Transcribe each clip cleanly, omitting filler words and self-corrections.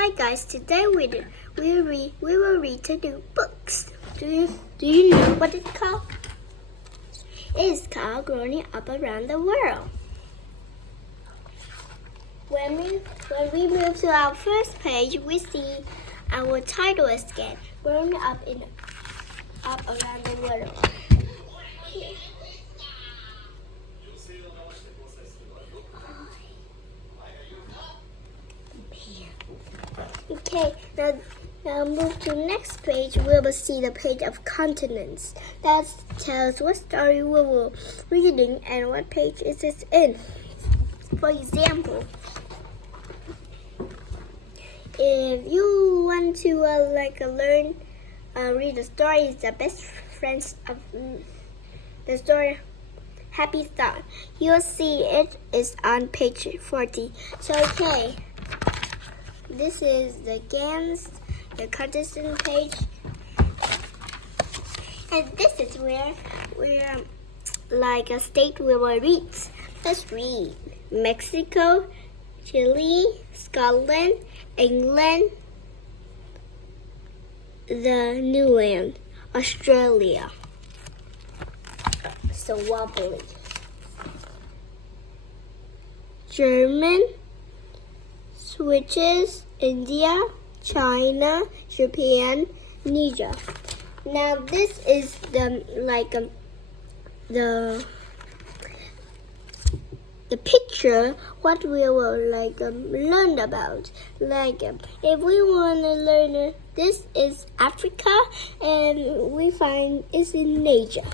Hi guys, today we will read two new books. Do you know what it's called? It's called Growing Up Around the World. When we move to our first page, we see our title again, Growing Up Around the World. Okay, now move to next page. We will see the page of continents. That tells what story we will reading and what page is it in. For example, if you want to learn, read the story, the best friends of the story, Happy Star. You'll see it is on page 40. So okay. This is the continent page, and this is where a state we will read. Let's read: Mexico, Chile, Scotland, England, the New Land, Australia. So wobbly. German, Switches, India, China, Japan, Niger. Now this is the picture what we will learn about. If we want to learn this is Africa, and we find it's in Niger.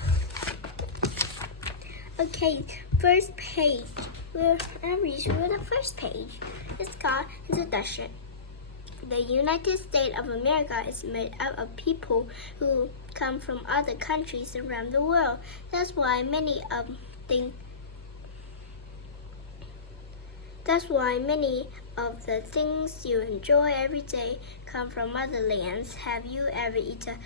Okay, first page. We'll read through the first page. It's called Introduction. The United States of America is made up of people who come from other countries around the world. That's why many of the things you enjoy every day come from other lands. Have you ever eaten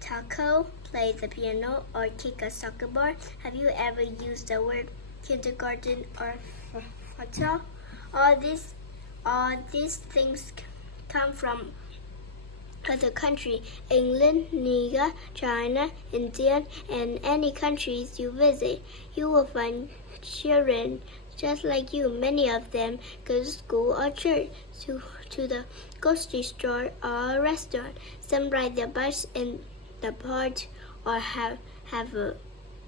taco, played the piano, or kicked a soccer ball? Have you ever used the word kindergarten or hotel? All these things come from other countries: England, Niger, China, India, and any countries you visit. You will find children just like you. Many of them go to school or church, to the grocery store or restaurant. Some ride their bikes in the park or have a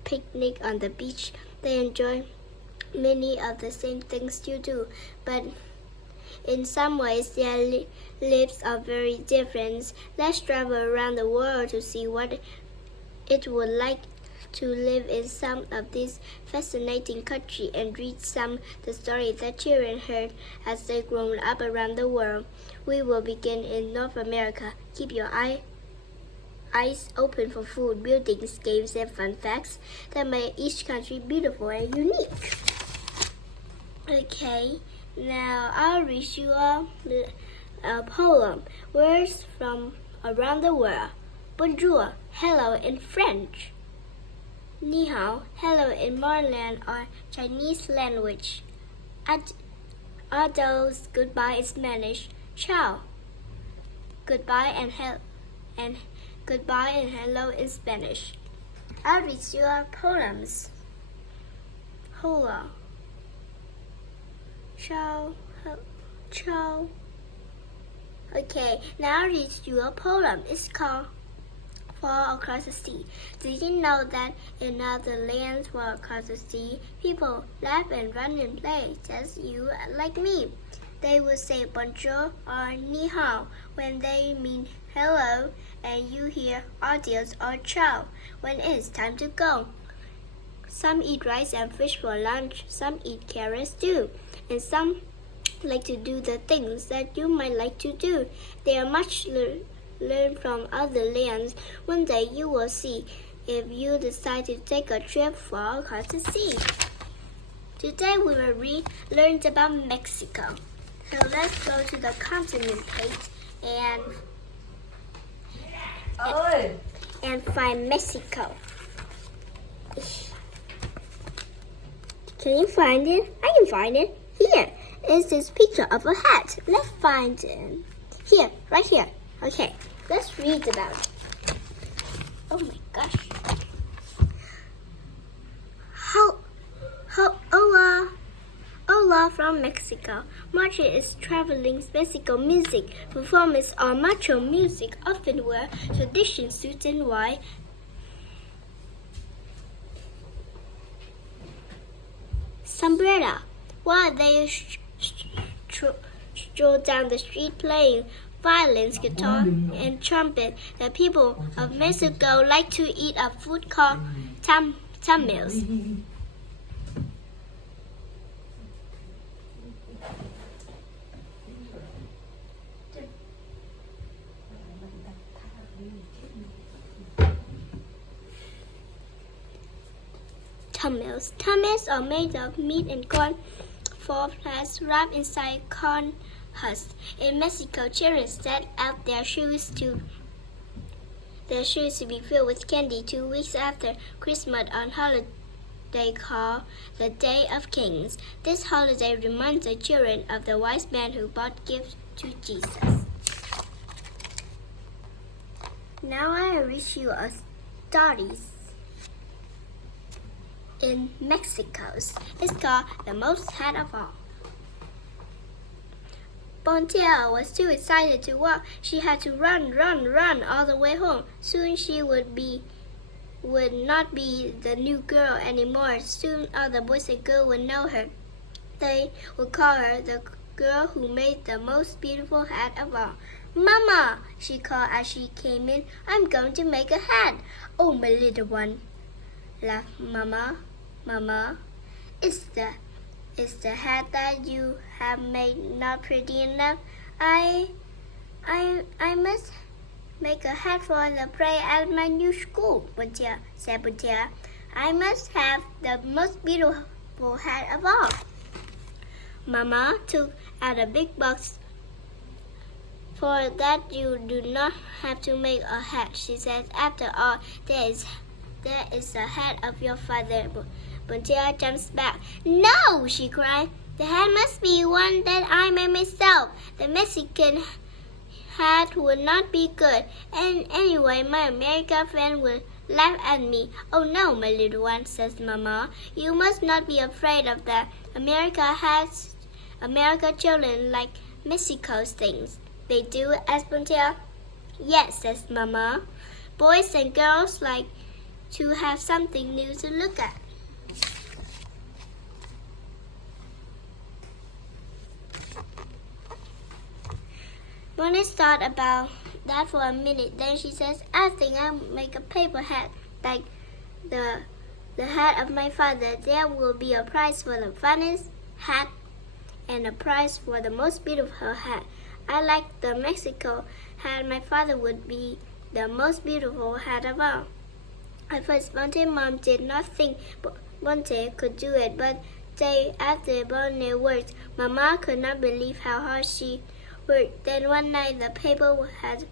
picnic on the beach. They enjoy many of the same things you do, but in some ways their lives are very different. Let's travel around the world to see what it would like to live in some of these fascinating countries and read some of the stories that children heard as they grown up around the world. We will begin in North America. Keep your eyes open for food, buildings, games, and fun facts that make each country beautiful and unique. Okay, now I'll read you a poem. Words from around the world. Bonjour, hello in French. Ni hao, hello in Mandarin or Chinese language. Adios, goodbye in Spanish. Ciao, goodbye and hello in Spanish. I'll read you poems. Hola. Ciao. Ciao. Okay, now I'll read you a poem. It's called Far Across the Sea. Did you know that in other lands far across the sea, people laugh and run and play, just you like me? They will say bonjour or ni hao when they mean hello, and you hear adios or ciao when it's time to go. Some eat rice and fish for lunch, some eat carrots too, and some like to do the things that you might like to do. There are much learn from other lands. One day you will see if you decide to take a trip far across the sea. Today we will learn about Mexico. So let's go to the continent page and find Mexico. Can you find it? I can find it. Here is this picture of a hat. Let's find it. Here, right here. Okay, let's read about it. Oh my gosh. Hola from Mexico. Macho is traveling Mexico music. Performers on macho music often wear traditional suits and white sombrero. While they stroll down the street playing violins, guitar, and trumpet, the people of Mexico like to eat a food called tamales. Tamales are made of meat and corn, 4 plants wrapped inside corn husks. In Mexico, children set out their shoes to be filled with candy 2 weeks after Christmas on holiday called the Day of Kings. This holiday reminds the children of the wise man who brought gifts to Jesus. Now I read you a story in Mexico's. It's called The Most Hat of All. Bontia was too excited to walk. She had to run all the way home. Soon she would not be the new girl anymore. Soon all the boys and girls would know her. They would call her the girl who made the most beautiful hat of all. Mama, she called as she came in, I'm going to make a hat. Oh, my little one, laughed Mama. Mama, is the hat that you have made not pretty enough? I must make a hat for the play at my new school, said Bontia. I must have the most beautiful hat of all. Mama took out a big box. For that you do not have to make a hat, she said. After all, there is the hat of your father. Bontia jumps back. No, she cried. The hat must be one that I made myself. The Mexican hat would not be good. And anyway, my American friend will laugh at me. Oh no, my little one, says Mama. You must not be afraid of that. America children like Mexico's things. They do, asked Bontia. Yes, says Mama. Boys and girls like to have something new to look at. Bonnie thought about that for a minute. Then she says, I think I'll make a paper hat like the hat of my father. There will be a prize for the funniest hat and a prize for the most beautiful hat. I like the Mexico hat. My father would be the most beautiful hat of all. At first, Bonte's mom did not think Bonte could do it, but day after Bonte worked, Mama could not believe how hard she worked. Then one night, the paper had